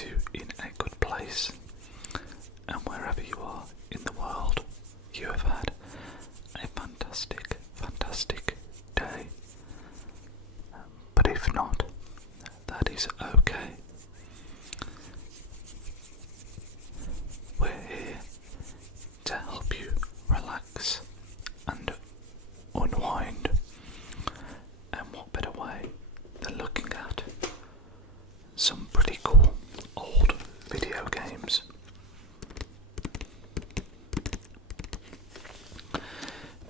finds you in a good place, and wherever you are in the world, you have had a fantastic, fantastic day. But if not, that is okay. We're here to help you relax and unwind, and what better way than looking at some pretty cool old video games.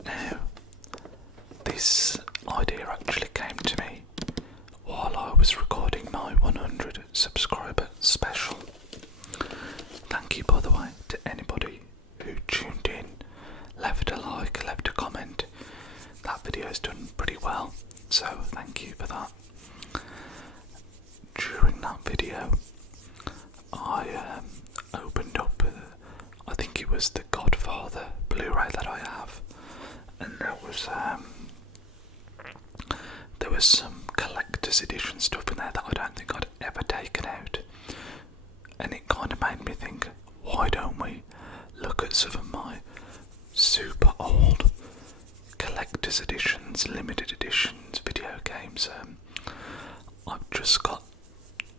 Now, this idea actually came to me while I was recording my 100 subscriber special. Thank you, by the way, to anybody who tuned in, left a like, left a comment. That video's done pretty well, so thank you for that. During that video, I opened up, I think it was the Godfather Blu-ray that I have, and there was some collector's edition stuff in there that I don't think I'd ever taken out, and it kind of made me think, why don't we look at some of my super old collector's editions, limited editions, video games. I've just got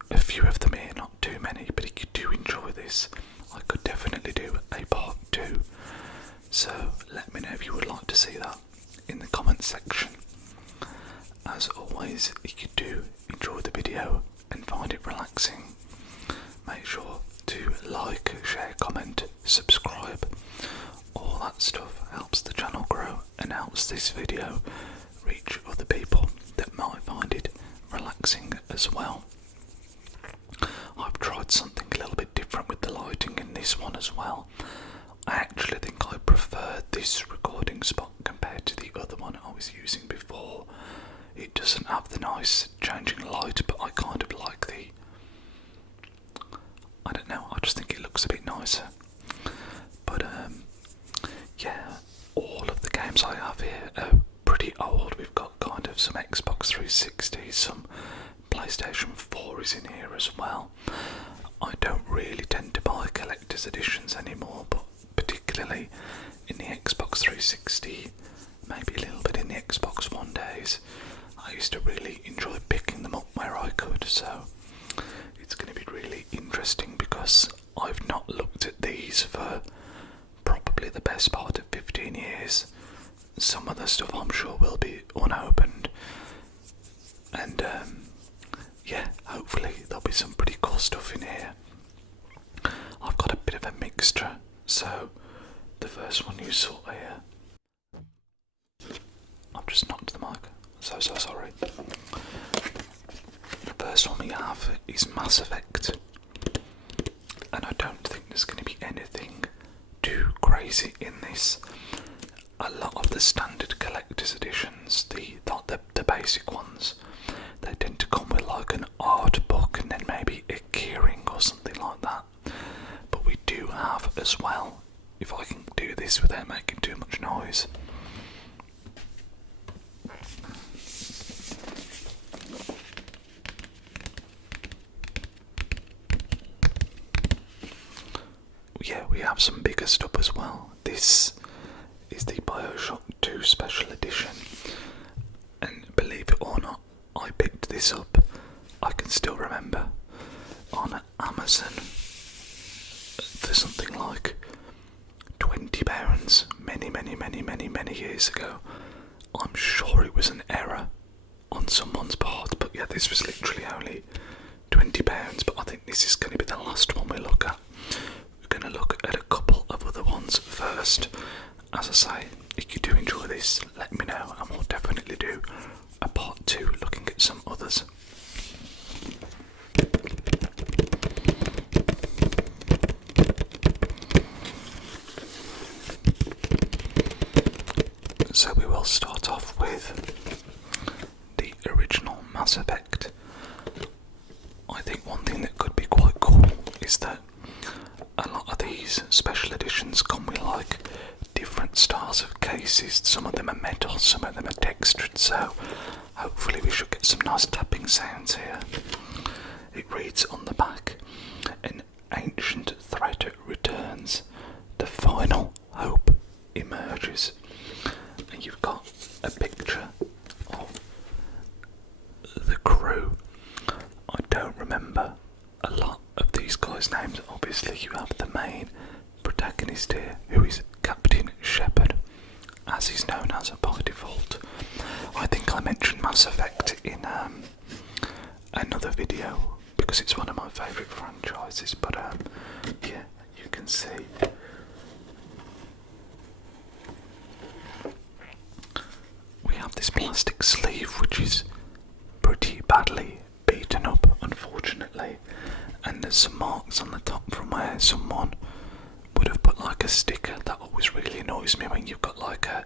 a few of them here, not too many, but if you do enjoy this, I could definitely do a part 2. So let me know if you would like to see that in the comments section. As always, if you do enjoy the video and find it relaxing, make sure to like, share, comment, subscribe. All that stuff helps the channel grow and helps this video reach other people that might find it relaxing as well. I've tried something a little bit different with the lighting in this one as well. I actually think I prefer this recording spot compared to the other one I was using before. It doesn't have the nice changing light, but I kind of like I don't know, I just think it looks a bit nicer. But yeah, all of the games I have here are pretty old. We've got kind of some Xbox 360, some PlayStation 4 is in here as well. I don't really tend to buy collector's editions anymore, but particularly in the Xbox 360, maybe a little bit in the Xbox One days, I used to really enjoy picking them up where I could, so it's going to be really interesting because I've not looked at these for probably the best part of 15 years. Some of the stuff I'm sure will be unopened, and yeah, hopefully there'll be some pretty cool stuff in here. I've got a bit of a mixture, so the first one you saw here, I've just knocked the mic, so sorry. The first one we have is Mass Effect, and I don't think there's going to be anything too crazy in this. A lot of the standard collector's editions, the basic ones, they tend to come with like an art book and then maybe a keyring or something like that. But we do have as well, if I can do this without making too much noise. Yeah, we have some bigger stuff as well. This is the BioShock 2 Special Edition, and believe it or not, I picked this up, I can still remember, on Amazon for something like £20 many years ago. I'm sure it was an error on someone's part, but yeah, this was literally only £20, but I think this is going to be the last one we look at. We're going to look at a couple of other ones first. As I say, if you do enjoy this, let me know and we'll definitely do a part 2 looking at some others. So we will start off with the original Mass Effect. I think one thing that could be quite cool is that a lot of these special editions come with like different styles of cases. Some of them are metal, some of them are textured, so hopefully we should get some nice tapping sounds here. It reads on the back, "An ancient threat returns, the final hope emerges." And you've got a picture of the crew. I don't remember a lot of these guys' names. Obviously you have the main protagonist here, who is Captain Shepard, as he's known as by default. I think I mentioned Mass Effect in another video because it's one of my favourite franchises, but yeah, you can see we have this plastic sleeve which is pretty badly beaten up, unfortunately, and there's some marks on the top from where someone would have put like a sticker. That always really annoys me when you've got like a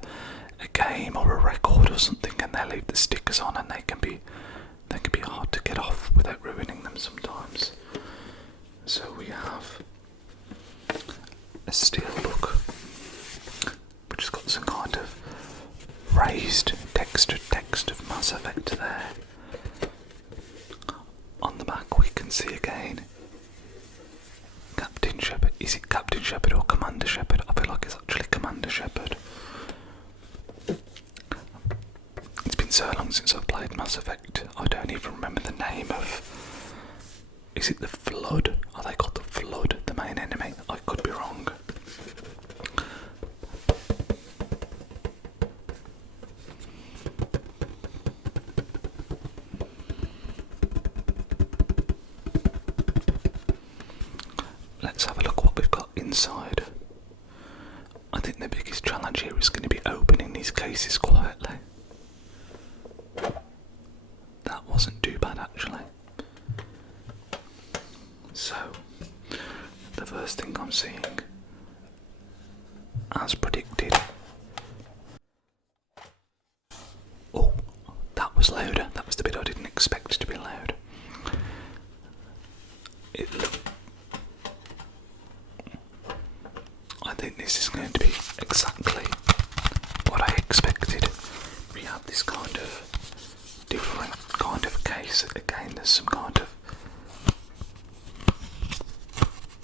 game or a record or something and they leave the stickers on, and they can be hard to get off without ruining them sometimes. So we have a steelbook which has got some kind of raised textured text of Mass Effect there. On the back we can see again Captain Shepard. Is it Captain Shepard or Commander Shepard? I feel like it's actually Commander Shepard. It's been so long since I've played Mass Effect, I don't even remember the name of... Is it the Flood? Are they called the Flood, the main enemy? I could be wrong. Let's have a look what we've got inside. I think the biggest challenge here is going to be opening these cases quietly. That wasn't too bad actually. So, the first thing I'm seeing, as predicted... Oh, that was louder. That was the bit I didn't expect to be loud. I think this is going to be exactly what I expected. We have this kind of different kind of case. Again, there's some kind of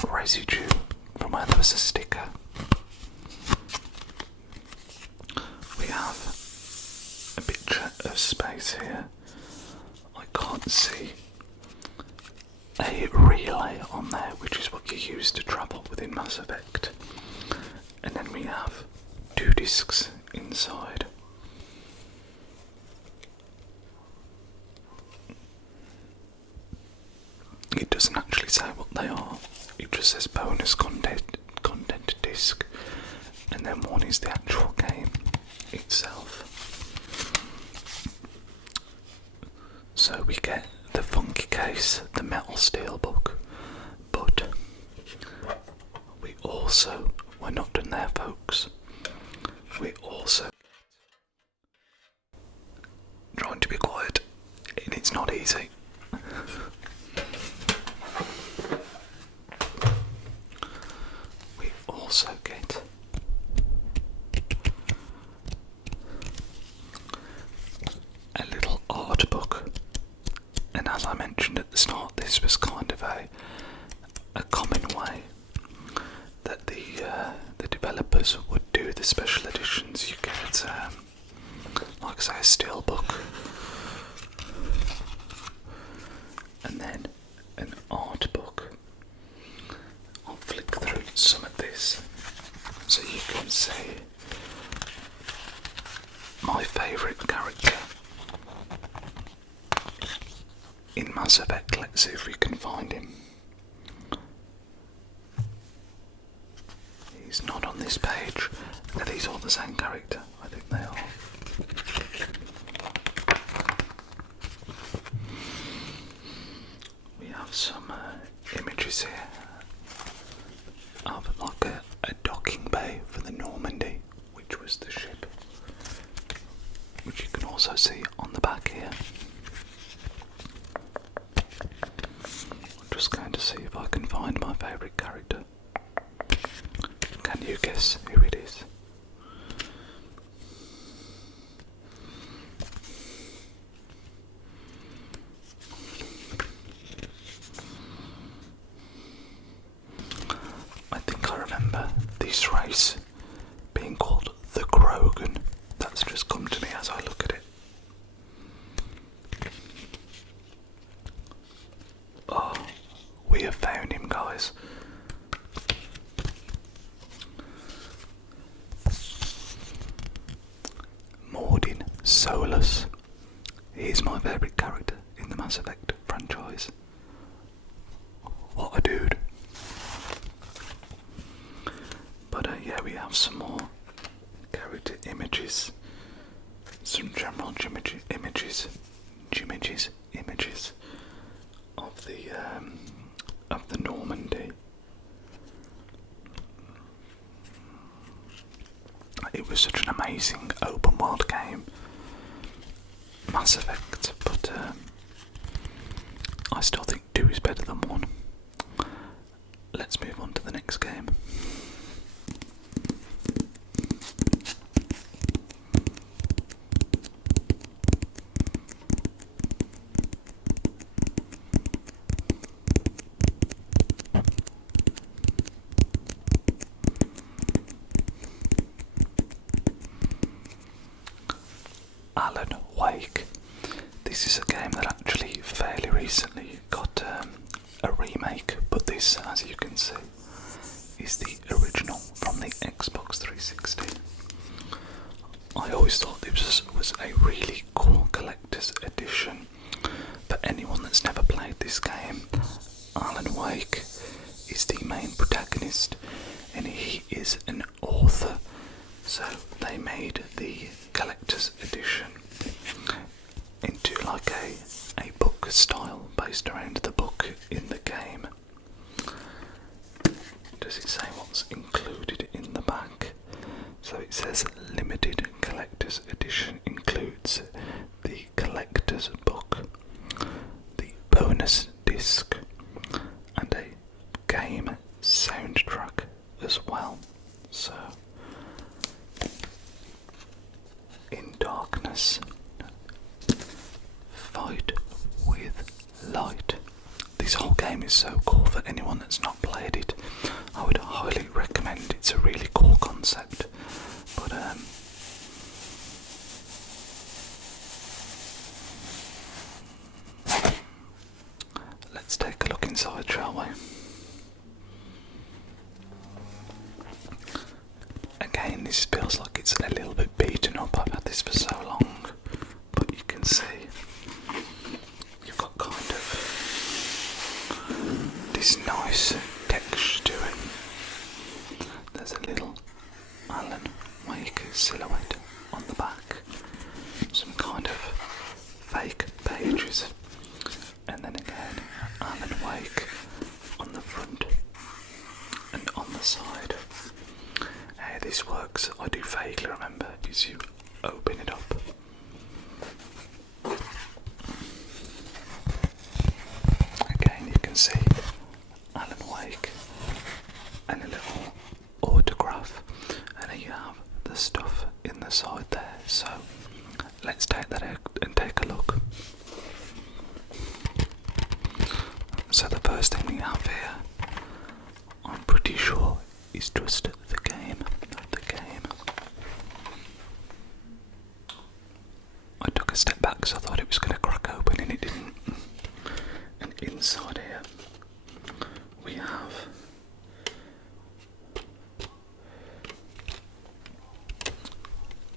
residue from where there was a sticker. We have a picture of space here. I can't see a relay on there, which is what you use to travel within Mass Effect. And then we have 2 discs inside. It doesn't actually say what they are, it just says bonus content disc, and then one is the actual game itself. So we get the funky case, the metal steelbook, but we also, we're not done there folks, we also, trying to be quiet, and it's not easy. We also get a little art book, and as I mentioned at the start, this was kind of a common way that the developers would do the special editions. You get, like I say, a steelbook, and then an art book. I'll flick through some of this so you can see my favourite character in Mass Effect. Let's see if we can find him. He's not on this page. Are these all the same character? I think they are. We have some images here of like a docking bay for the Normandy, which was the ship, which you can also see on the back here. I'm just going to see if I can find my favourite character. Can you guess who it is? voice being called the Krogan. That's just come to me as I look at it. Oh, we have found him, guys. Mordin Solus. He's my favourite character in the Mass Effect franchise. What a dude. But yeah, we have some more character images, some general images of the Normandy. It was such an amazing open world game, Mass Effect, but I still think 2 is better than 1. Let's move on to the next game. Alan Wake. This is a game that actually fairly recently got a remake, but this, as you can see, is the original from the Xbox 360. I always thought this was a really cool collector's edition. For anyone that's never played this game, Alan Wake is the main protagonist and he is an author. So they made the collector's edition into like a book style based around the book in the game. Does it say what's included in the back? So it says limited collector's edition includes the collector's book, the bonus disc, and a game soundtrack as well. So in darkness, fight with light. This whole game is so cool. For anyone that's not played it, I would highly recommend. It's a really cool concept. But let's take a look inside, shall we? Again, this feels like it's a little bit beaten up. I've had this for so long, but you can see you've got kind of this nice texture to it. There's a little Alan Wake silhouette on the back, some kind of fake pages, and then again Alan Wake on the front and on the side. How this works, I do vaguely remember, is you open it up. Again, you can see Alan Wake and a little autograph, and here you have the stuff in the side there. So let's take that out and take a look. So the first thing we have here, I'm pretty sure, is just the game. I took a step back because I thought it was going to crack open and it didn't. And inside here we have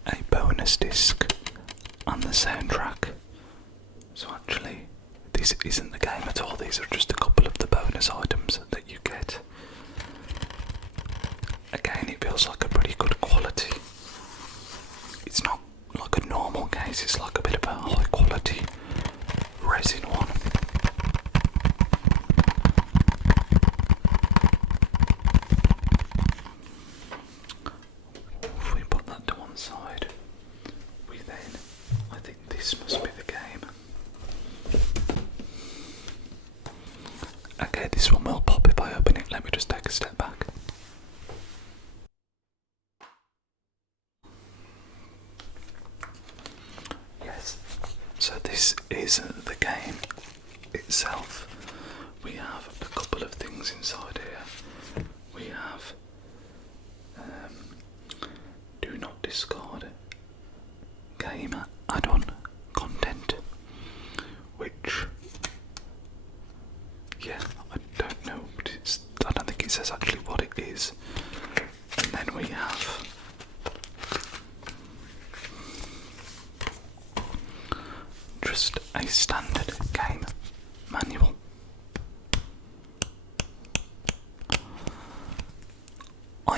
a bonus disc and the soundtrack. So actually this isn't the game at all, these are just a couple of the bonus items that you get. Again, it feels like a pretty good quality. It's not like a normal case, it's like a bit of a high quality resin one. If we put that to one side, we then, I think this must be the game. Okay, this one will pop if I open it. Let me just take a step back. Yes, so this is the game itself. We have a couple of things inside here. We have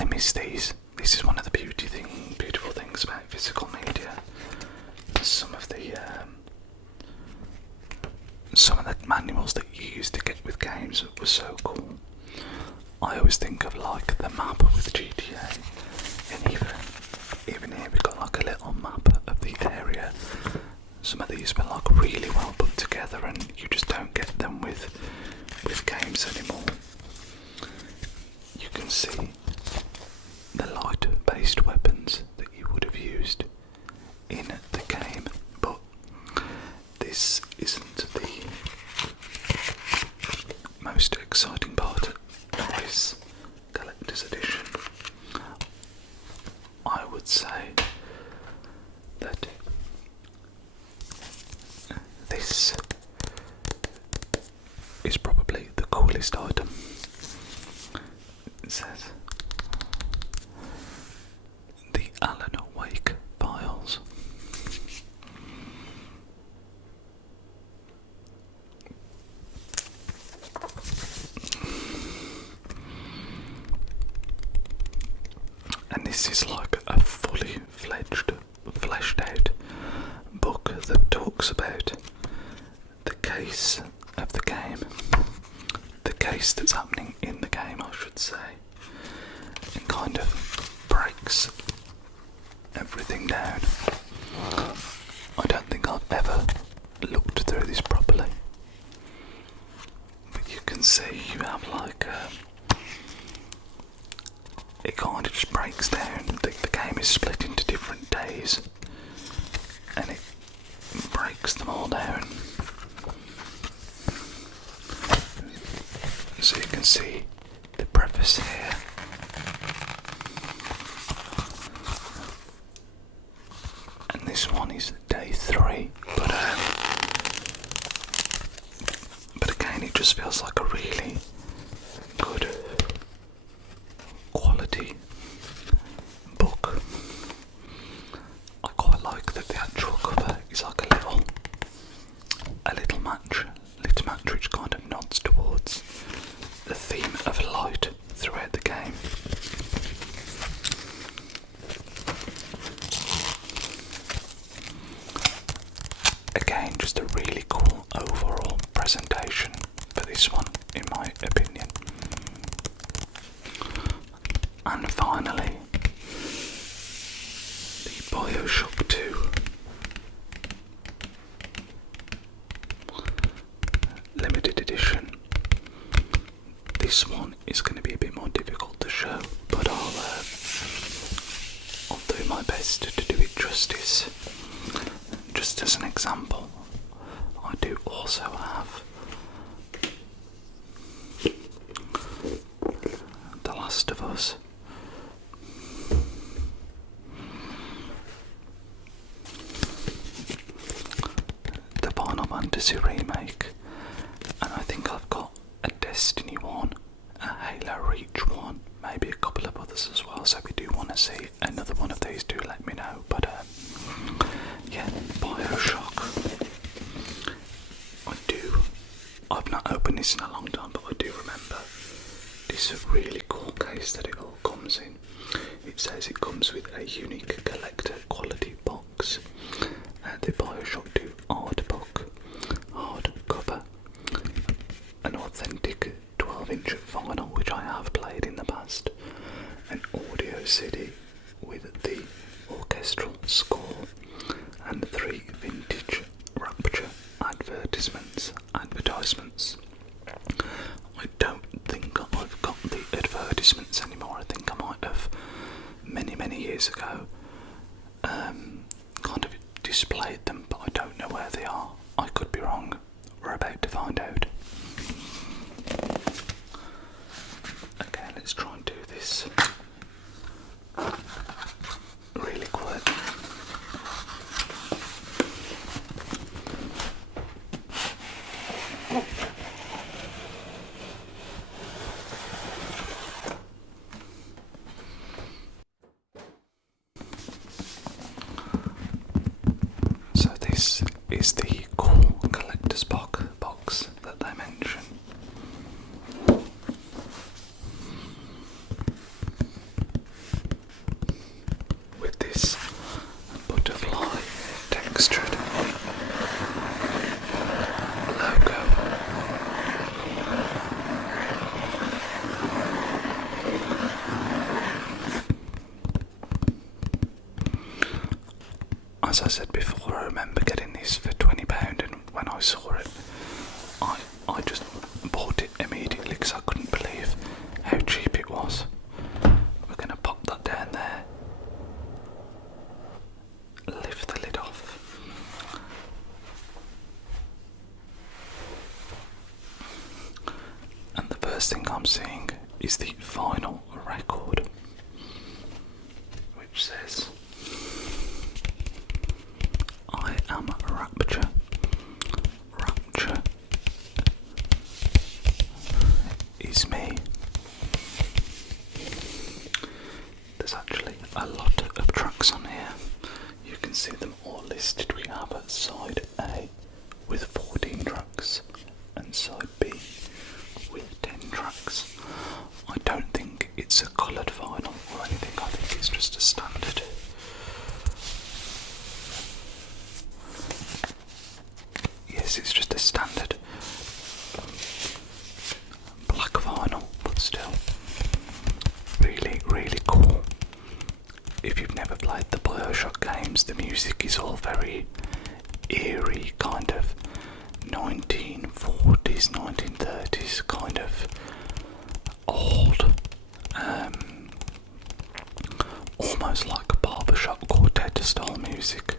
miss these. This is one of the beautiful things about physical media. Some of the manuals that you used to get with games were so cool. I always think of like the map with GTA, and even here we've got like a little map of the area. Some of these were like really well put together, and you just don't get them with games anymore. You can see the light-based weapons that you would have used in the game, but this isn't the most exciting part of this collector's edition. I would say that this is probably the coolest item. It says the Alan Wake files. And this is like a fully fleshed out book that talks about the case of the game, the case that's happening in the game, I should say, and kind of breaks everything down. I don't think I've ever looked through this properly, but you can see you have like it kind of just breaks down. The game is split into different days, and it breaks them all down. So you can see the preface here. And this one is day 3, but again it just feels like a really good quality book. I quite like that the actual cover is like a little match which kind of nods towards the theme of light throughout the game. Again, just a really cool overall presentation for this one, in my opinion. And finally, the BioShock 2 limited edition. This one is going to be a bit more difficult to show, but I'll do my best to do it justice. Just as an example, I do also have The Last of Us. The Final Fantasy remake, and I think I've got a Destiny one, a Halo Reach one, maybe a couple of others as well. So if you do want to see another one of these, do let me know. But yeah, BioShock. I've not opened this in a long time, but I do remember this really cool case that it all comes in. It says it comes with a unique collector quality box, the BioShock 2 art book, hardcover, an authentic 12-inch vinyl which I have played in the past, an audio CD with the orchestral score, and 3 vintage Rapture advertisements. I don't think I've got the advertisements anymore. I think I might have many years ago kind of displayed them, but I don't know where they are. I could be wrong. We're about to find out. Okay, let's try and do this really quick. So this is the cool collector's box that I just bought it immediately because I couldn't believe how cheap it was. We're going to pop that down there, lift the lid off, and the first thing I'm seeing is the vinyl record, which says, "I am Rapture. Rapture is me." There's actually a lot of tracks on here. You can see them all listed. We have a side A with 14 tracks and side B with 10 tracks. I don't think it's a coloured vinyl or anything. I think it's just a standard. Yes, it's just a standard black vinyl, but still really, really cool. If you've never played the BioShock games, the music is all very eerie, kind of 1940s, 1930s, kind of old, almost like a barbershop quartet style music,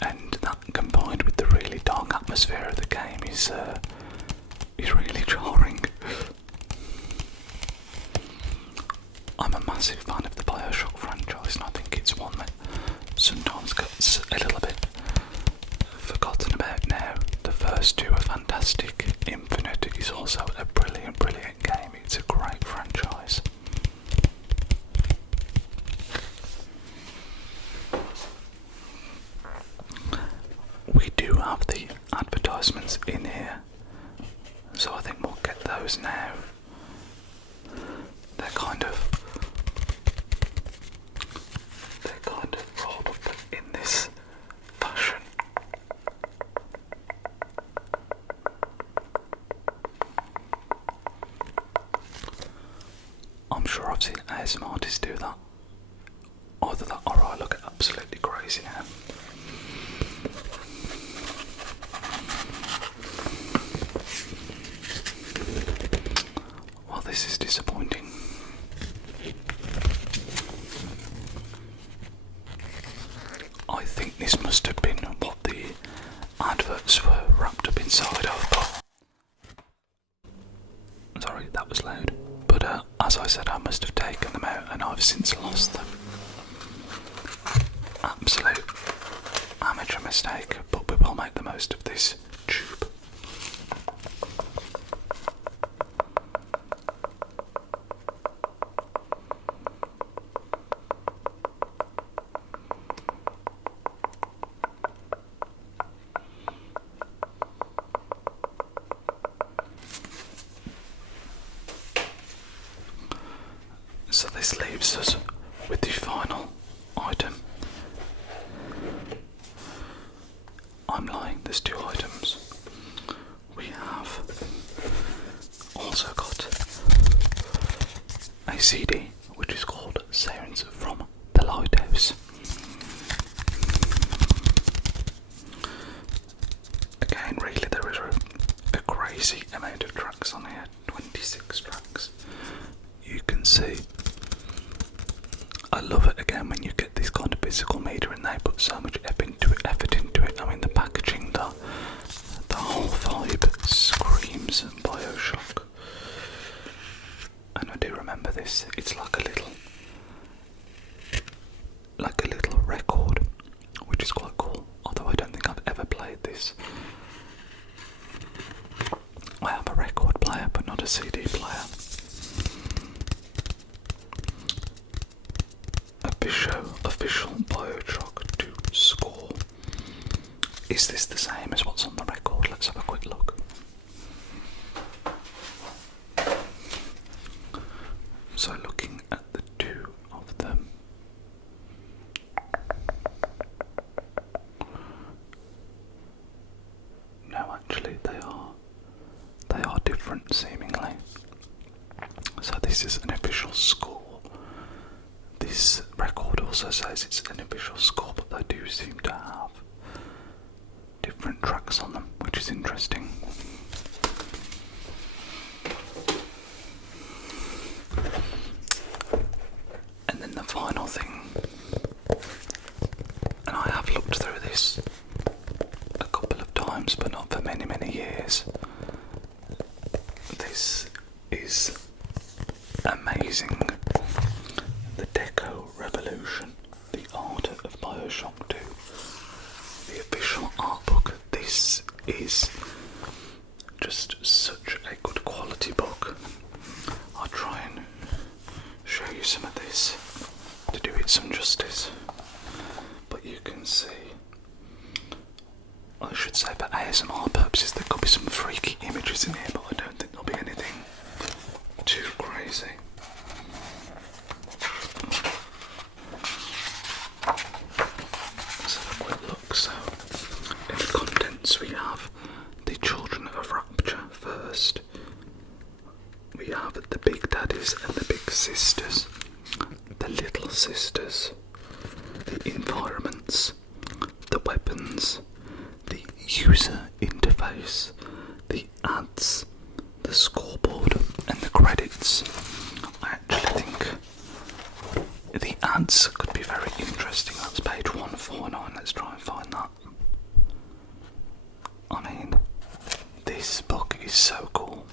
and that combined with the really dark atmosphere of the game is really jarring. I'm a massive fan of the BioShock franchise, and I think it's one that sometimes gets a little bit forgotten about now. The first two are fantastic. Infinite is also a brilliant, brilliant game. It's a great franchise. We do have the advertisements in here, so I think we'll get those now. They're kind of rolled up in this fashion. I'm sure I've seen ASMR artists do that. Either that or I look absolutely crazy now. Well, this is disappointing. I think this must have been what the adverts were wrapped up inside of. Sorry, that was loud. But as I said, I must have taken them out and I've since lost them. Absolute amateur mistake, but we will make the most of this tube. So this leaves us with the final item. I'm lying, there's two items. We have also got a CD which is called Sounds from the Lighthouse. Again, really there is a crazy amount of tracks on here, 26 tracks. You can see, I love it again when you get this kind of physical media and they put so much effort into it. I mean, the packaging, the whole vibe screams BioShock. And I do remember this. It's like a little record, which is quite cool. Although I don't think I've ever played this. I have a record player, but not a CD player. Official BioShock 2 score. Is this the same as what's on the record? Let's have a quick look. So looking at the two of them, no, actually they are different seemingly. So this is an official score. This record also says it's an official score, but they do seem to have different tracks on them, which is interesting. this is amazing. The Deco Revolution, the art of BioShock 2, the official art book. This is just such a good quality book. I'll try and show you some of this to do it some justice. But you can see, I should say for ASMR purposes, there could be some freaky images in here, but I don't think there'll be anything too crazy. Let's have a quick look. So, in the contents we have the Children of Rapture first. We have the Big Daddies and the Big Sisters, the Little Sisters, the environments, the weapons, the user interface, the ads, the scoreboard, and the credits. I actually think the ads could be very interesting. That's page 149. Let's try and find that. I mean, this book is so cool.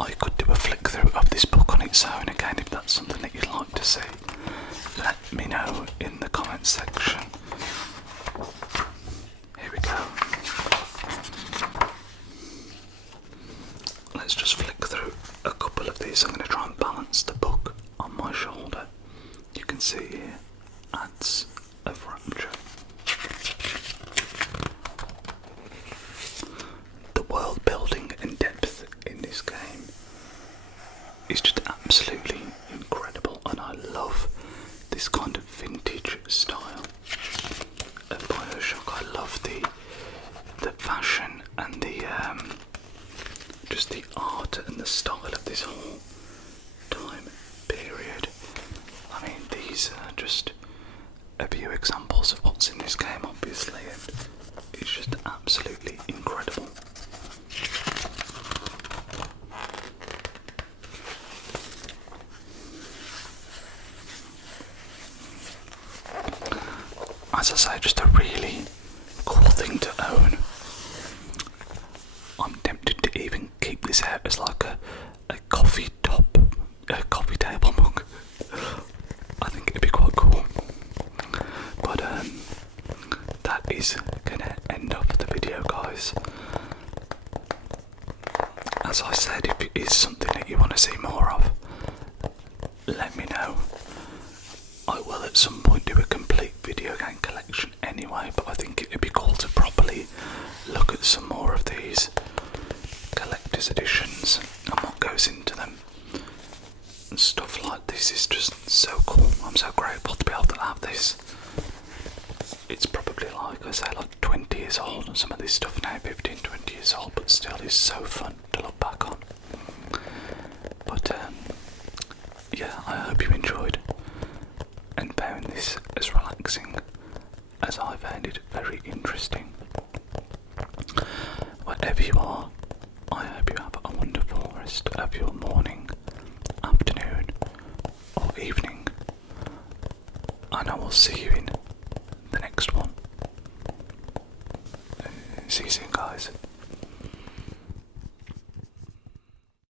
I could do a flick through of this book on its own again if that's something that you'd like to see. Let me know in the comments section. Here we go. Let's just flick through a couple of these. I'm going to try and balance the book on my shoulder. You can see here, Ads of Rapture. The world building and depth in this game is just absolutely incredible, and I love this kind of vintage style of BioShock. I love the fashion and the just the art and the style of this whole time period. I mean, these are just a few examples of what's in this game, obviously, and it's just absolutely incredible. As I say, just a really cool thing to own. I'm tempted to even keep this out as like a coffee table mug. I think it'd be quite cool. But that is gonna end off the video, guys. As I said, if it is something that you want to see more of, let me know. I will at some point do a complete video game collection anyway, but I think it would be cool to properly look at some more of these collector's editions and what goes into them. And stuff like this is just so cool. I'm so grateful to be able to have this. It's probably like, I say, like 20 years old, and some of this stuff now 15, 20 years old, but still is so fun to look back on. But yeah, I hope you enjoyed and found this as relaxing as I found it very interesting. Wherever you are, I hope you have a wonderful rest of your morning, afternoon, or evening, and I will see you in the next one. See you soon, guys.